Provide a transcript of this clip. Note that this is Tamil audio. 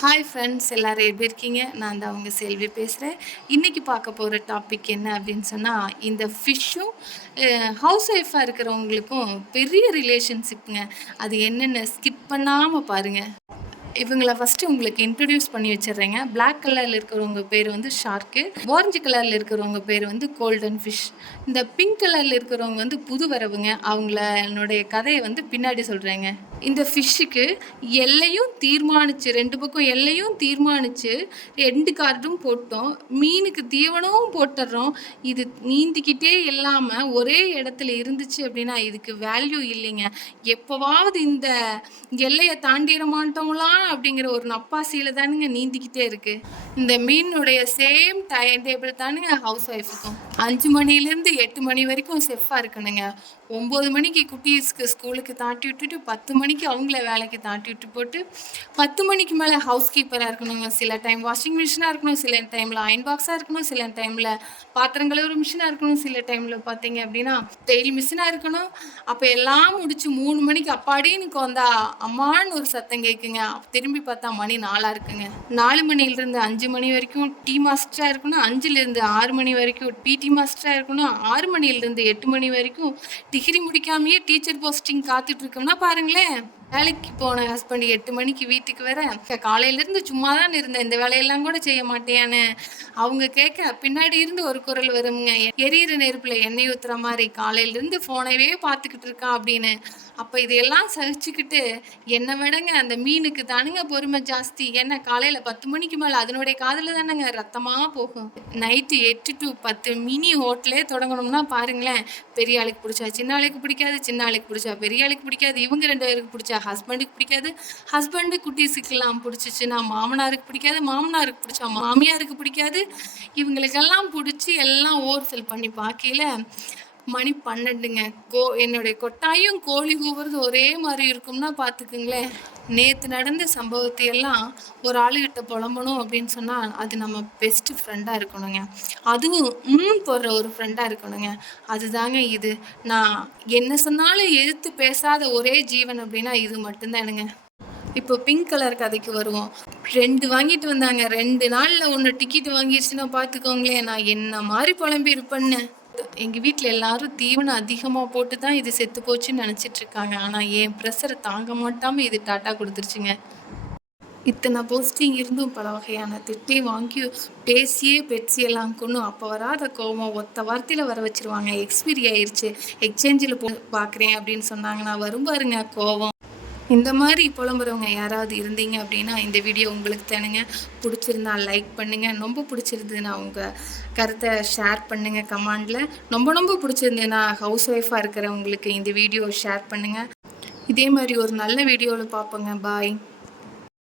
ஹாய் ஃப்ரெண்ட்ஸ் எல்லோரும் எப்படி இருக்கீங்க? நான் தான் அவங்க செல்வி பேசுகிறேன் இன்றைக்கி பார்க்க போகிற டாபிக் என்ன அப்படின்னு சொன்னால் இந்த ஃபிஷ்ஷும் ஹவுஸ் ஒய்ஃபாக இருக்கிறவங்களுக்கும் பெரிய ரிலேஷன்ஷிப்புங்க அது என்னென்ன ஸ்கிப் பண்ணாமல் பாருங்கள் இவங்கள ஃபஸ்ட்டு உங்களுக்கு இன்ட்ரடியூஸ் பண்ணி வச்சிடுறேங்க. பிளாக் கலரில் இருக்கிறவங்க பேர் வந்து ஷார்க்கு ஆரஞ்சு கலரில் இருக்கிறவங்க பேர் வந்து கோல்டன் ஃபிஷ் இந்த பிங்க் கலரில் இருக்கிறவங்க வந்து புது வரவுங்க. அவங்கள என்னுடைய கதையை வந்து பின்னாடி சொல்கிறேங்க இந்த ஃபிஷ்ஷுக்கு எல்லையும் தீர்மானிச்சு ரெண்டு பக்கம் எல்லையும் தீர்மானிச்சு ரெண்டு கார்டும் போட்டோம். மீனுக்கு தீவனமும் போட்டுடுறோம் இது நீந்திக்கிட்டே இல்லாமல் ஒரே இடத்துல இருந்துச்சு அப்படின்னா இதுக்கு வேல்யூ இல்லைங்க. எப்போவாவது இந்த எல்லையை தாண்டிட மாட்டோம்லாம் அப்படிங்கிற ஒரு நப்பாசியில் தானுங்க நீந்திக்கிட்டே இருக்கு. இந்த மீனுடைய சேம் டைம் டேபிள் தானுங்க ஹவுஸ் ஒய்ஃபுக்கும் அஞ்சு மணிலேருந்து எட்டு மணி வரைக்கும் செஃப்பாக இருக்கணுங்க. ஒம்பது மணிக்கு குட்டீஸ்க்கு ஸ்கூலுக்கு தாட்டி விட்டுட்டு பத்து மணிக்கு அவங்கள வேலைக்கு தாட்டி விட்டு போட்டு பத்து மணிக்கு மேலே ஹவுஸ் கீப்பராக இருக்கணுங்க சில டைம் வாஷிங் மிஷினாக இருக்கணும். சில டைமில் அயன் பாக்ஸாக இருக்கணும். சில டைமில் பாத்திரம் கழுவுற மிஷினாக இருக்கணும். சில டைமில் பார்த்தீங்க அப்படின்னா டெய்லி மிஷினாக இருக்கணும். அப்போ எல்லாம் முடிச்சு மூணு மணிக்கு அப்பாடின்னு வந்தா அம்மான்னு ஒரு சத்தம் கேட்குங்க திரும்பி பார்த்தா மணி நாலாக இருக்குங்க. நாலு மணிலேருந்து அஞ்சு மணி வரைக்கும் டீ மாஸ்டராக இருக்கணும். அஞ்சுலேருந்து ஆறு மணி வரைக்கும் பிடி மாஸ்டராக இருக்கணும். ஆறு மணிலேருந்து எட்டு மணி வரைக்கும் டிகிரி முடிக்காமையே டீச்சர் போஸ்டிங் காத்துட்டு இருக்கோம்னா பாருங்களேன் வேலைக்கு போன ஹஸ்பண்ட் எட்டு மணிக்கு வீட்டுக்கு வர காலையிலேருந்து சும்மா தான் இருந்தேன். இந்த வேலையெல்லாம் கூட செய்ய மாட்டேன்னு. அவங்க கேட்க பின்னாடி இருந்து ஒரு குரல் வருங்க எரியிற நெருப்பில் எண்ணெய் ஊற்றுற மாதிரி காலையிலேருந்து ஃபோனைவே பார்த்துக்கிட்டு இருக்கா? அப்படின்னு. அப்போ இதையெல்லாம் சகிச்சுக்கிட்டு என்ன விடங்க அந்த மீனுக்கு தானுங்க பொறுமை ஜாஸ்தி. என்ன காலையில் பத்து மணிக்கு மேலே அதனுடைய காதில் தானேங்க ரத்தமாக போகும்? நைட்டு எட்டு டு பத்து மினி ஹோட்டலே தொடங்கணும்னா பாருங்களேன். பெரிய ஆளுக்கு பிடிச்சா சின்ன ஆளுக்கு பிடிக்காது சின்ன ஆளுக்கு பிடிச்சா பெரிய ஆளுக்கு பிடிக்காது இவங்க ரெண்டு பேருக்கு பிடிச்சா ஹஸ்பண்டுக்கு பிடிக்காது. ஹஸ்பண்டு குட்டீஸுக்கெல்லாம் பிடிச்சிச்சுன்னா மாமனாருக்கு பிடிக்காது மாமனாருக்கு பிடிச்சா மாமியாருக்கு பிடிக்காது. இவங்களுக்கெல்லாம் பிடிச்சி எல்லாம் ஓர்சல் பண்ணி பார்க்கையில மணி பன்னெண்டுங்க. கோ என்னுடைய கொட்டாயும் கோழி கூவுறது ஒரே மாதிரி இருக்கும்னா பார்த்துக்குங்களேன் நேற்று நடந்த சம்பவத்தையெல்லாம் ஒரு ஆளுகிட்ட புலம்பணும் அப்படின்னு சொன்னால் அது நம்ம பெஸ்ட் ஃப்ரெண்டாக இருக்கணுங்க. அதுவும் ம் போடுற ஒரு ஃப்ரெண்டாக இருக்கணுங்க. அதுதாங்க இது. நான் என்ன சொன்னாலும் எதிர்த்து பேசாத ஒரே ஜீவன் அப்படின்னா இது மட்டும்தானுங்க. இப்போ பிங்க் கலர் கதைக்கு வருவோம். ரெண்டு வாங்கிட்டு வந்தாங்க. ரெண்டு நாளில் ஒன்று டிக்கெட் வாங்கிடுச்சுன்னா பார்த்துக்கோங்களேன் நான் என்ன மாதிரி புலம்பி இருப்பேன்னு எங்கள் வீட்டில் எல்லாரும் தீவனம் அதிகமாக போட்டு தான் இது செத்து போச்சுன்னு நினச்சிட்டு இருக்காங்க. ஆனால் என் ப்ரெஷரை தாங்க மாட்டாமல் இது டாட்டா கொடுத்துருச்சுங்க. இத்தனை போஸ்டிங் இருந்தும் பல வகையான திட்டையும் வாங்கி பேசியே பெட்சியெல்லாம் கொண்டு அப்போ வராத கோவம் ஒத்த வார்த்தையில் வர வச்சுருவாங்க. எக்ஸ்பீரி ஆயிடுச்சு எக்ஸ்சேஞ்சில் போ பார்க்குறேன் அப்படின்னு சொன்னாங்கன்னா வரும் பாருங்க கோவம். இந்த மாதிரி புலம்புறவங்க யாராவது இருந்தீங்க அப்படின்னா இந்த வீடியோ உங்களுக்கு தானுங்க. பிடிச்சிருந்தா லைக் பண்ணுங்கள் ரொம்ப பிடிச்சிருந்ததுன்னா உங்கள் கருத்தை ஷேர் பண்ணுங்கள் கமாண்டில் ரொம்ப ரொம்ப பிடிச்சிருந்ததுன்னா ஹவுஸ் ஒய்ஃபாக இருக்கிறவங்களுக்கு இந்த வீடியோ ஷேர் பண்ணுங்கள் இதே மாதிரி ஒரு நல்ல வீடியோவில் பார்ப்போங்க. பாய்